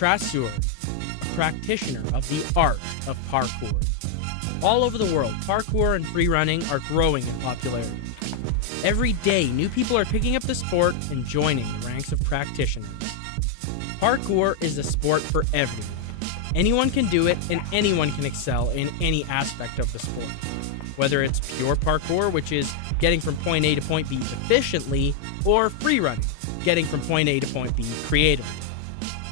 Traceurs, a practitioner of the art of parkour. All over the world, parkour and free running are growing in popularity. Every day, new people are picking up the sport and joining the ranks of practitioners. Parkour is a sport for everyone. Anyone can do it, and anyone can excel in any aspect of the sport. Whether it's pure parkour, which is getting from point A to point B efficiently, or free running, getting from point A to point B creatively.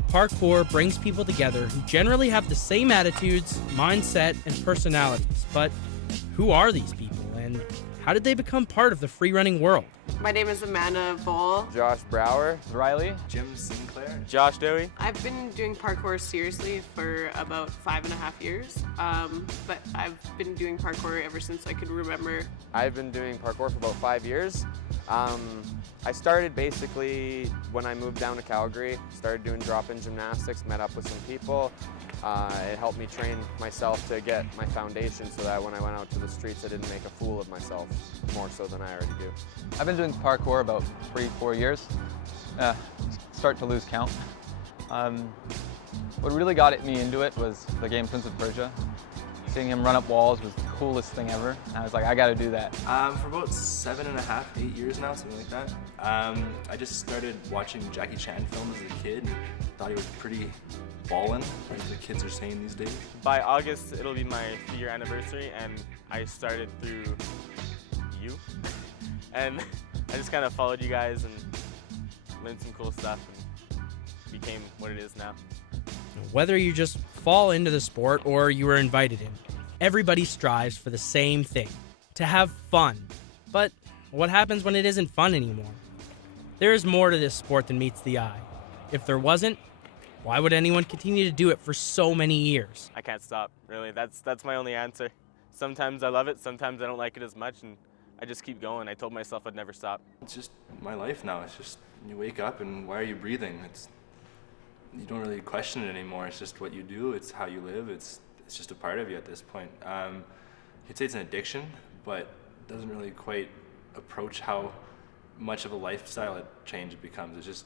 Parkour brings people together who generally have the same attitudes, mindset, and personalities. But who are these people, and how did they become part of the free running world? My name is Amanda Voll. Josh Brower. Riley. Jim Sinclair. Josh Dowie. I've been doing parkour seriously for about 5.5 years, but I've been doing parkour ever since I could remember. I've been doing parkour for about 5 years. I started basically when I moved down to Calgary, started doing drop-in gymnastics, met up with some people. It helped me train myself to get my foundation so that when I went out to the streets I didn't make a fool of myself, more so than I already do. I've been doing parkour about 3-4 years. Start to lose count. What really got me into it was the game Prince of Persia. Seeing him run up walls was the coolest thing ever. I was like, I gotta do that. For about 7.5, 8 years now, something like that. I just started watching Jackie Chan films as a kid and thought he was pretty ballin', like the kids are saying these days. By August, it'll be my 3-year anniversary, and I started through you. And I just kind of followed you guys and learned some cool stuff and became what it is now. Whether you just fall into the sport or you were invited in, everybody strives for the same thing, to have fun. But what happens when it isn't fun anymore? There is more to this sport than meets the eye. If there wasn't, why would anyone continue to do it for so many years? I can't stop, really. That's my only answer. Sometimes I love it, sometimes I don't like it as much, and I just keep going. I told myself I'd never stop. It's just my life now. It's just, you wake up and why are you breathing? You don't really question it anymore. It's just what you do. It's how you live. It's just a part of you at this point. You'd say it's an addiction, but it doesn't really quite approach how much of a lifestyle change it becomes. It's just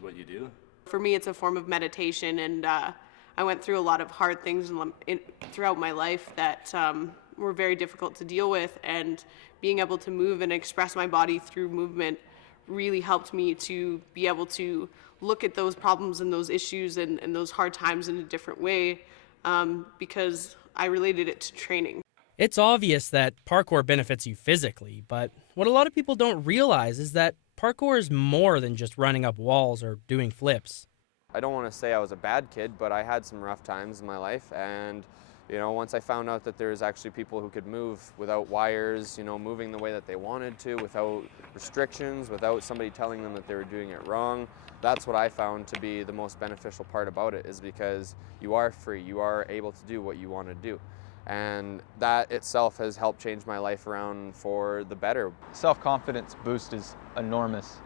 what you do. For me, it's a form of meditation, and I went through a lot of hard things throughout my life that were very difficult to deal with, and being able to move and express my body through movement really helped me to be able to look at those problems and those issues and those hard times in a different way, because I related it to training. It's obvious that parkour benefits you physically, but what a lot of people don't realize is that parkour is more than just running up walls or doing flips. I don't want to say I was a bad kid, but I had some rough times in my life, and once I found out that there's actually people who could move without wires, moving the way that they wanted to, without restrictions, without somebody telling them that they were doing it wrong, that's what I found to be the most beneficial part about it, is because you are free, you are able to do what you want to do. And that itself has helped change my life around for the better. Self-confidence boost is enormous.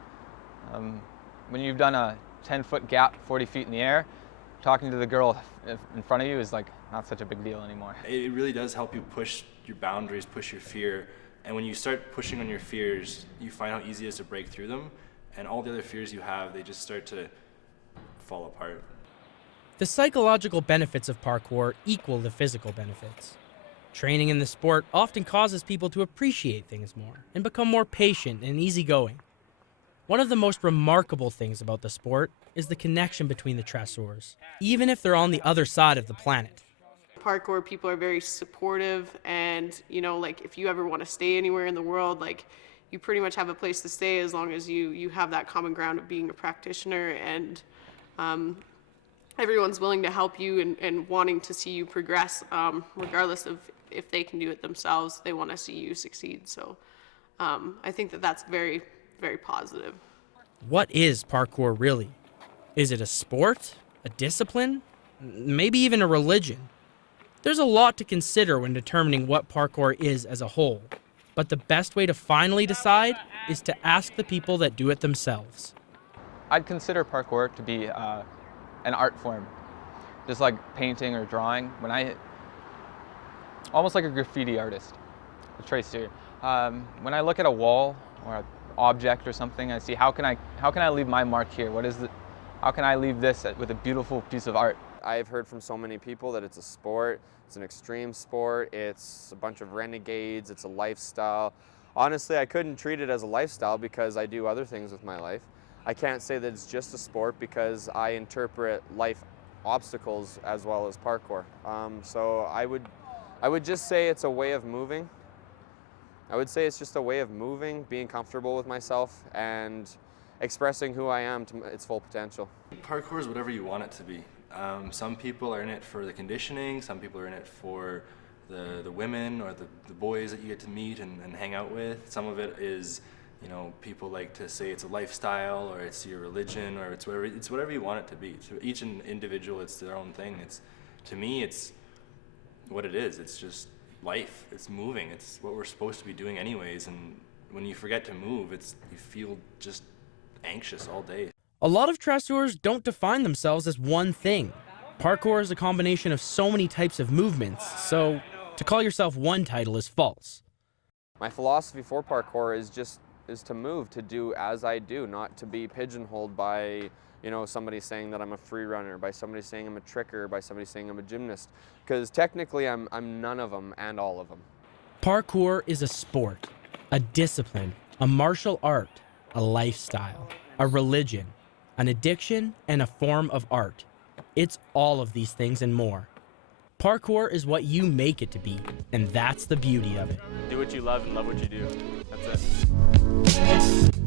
When you've done a 10-foot gap 40 feet in the air, talking to the girl in front of you is like not such a big deal anymore. It really does help you push your boundaries, push your fear. And when you start pushing on your fears, you find how easy it is to break through them. And all the other fears you have, they just start to fall apart. The psychological benefits of parkour equal the physical benefits. Training in the sport often causes people to appreciate things more and become more patient and easygoing. One of the most remarkable things about the sport is the connection between the Traceurs, even if they're on the other side of the planet. Parkour people are very supportive, and if you ever want to stay anywhere in the world, you pretty much have a place to stay as long as you have that common ground of being a practitioner, and everyone's willing to help you and wanting to see you progress, regardless of if they can do it themselves. They want to see you succeed. So I think that's very, very positive. What is parkour really? Is it a sport, a discipline, maybe even a religion? There's a lot to consider when determining what parkour is as a whole, but the best way to finally decide is to ask the people that do it themselves. I'd consider parkour to be an art form, just like painting or drawing. Almost like a graffiti artist, a tracer. When I look at a wall or an object or something, I see how can I leave my mark here? What is how can I leave this with a beautiful piece of art? I've heard from so many people that it's a sport, it's an extreme sport, it's a bunch of renegades, it's a lifestyle. Honestly, I couldn't treat it as a lifestyle because I do other things with my life. I can't say that it's just a sport because I interpret life obstacles as well as parkour. So I would just say it's a way of moving. I would say it's just a way of moving, being comfortable with myself, and expressing who I am to its full potential. Parkour is whatever you want it to be. Some people are in it for the conditioning, some people are in it for the women or the boys that you get to meet and hang out with. Some of it is, you know, people like to say it's a lifestyle or it's your religion or it's whatever you want it to be. To each individual, it's their own thing. To me, it's what it is. It's just life. It's moving. It's what we're supposed to be doing anyways. And when you forget to move, you feel just anxious all day. A lot of Traceurs don't define themselves as one thing. Parkour is a combination of so many types of movements, so to call yourself one title is false. My philosophy for parkour is to move, to do as I do, not to be pigeonholed by, you know, somebody saying that I'm a free runner, by somebody saying I'm a tricker, by somebody saying I'm a gymnast, because technically I'm none of them and all of them. Parkour is a sport, a discipline, a martial art, a lifestyle, a religion, an addiction, and a form of art. It's all of these things and more. Parkour is what you make it to be, and that's the beauty of it. Do what you love and love what you do. That's it.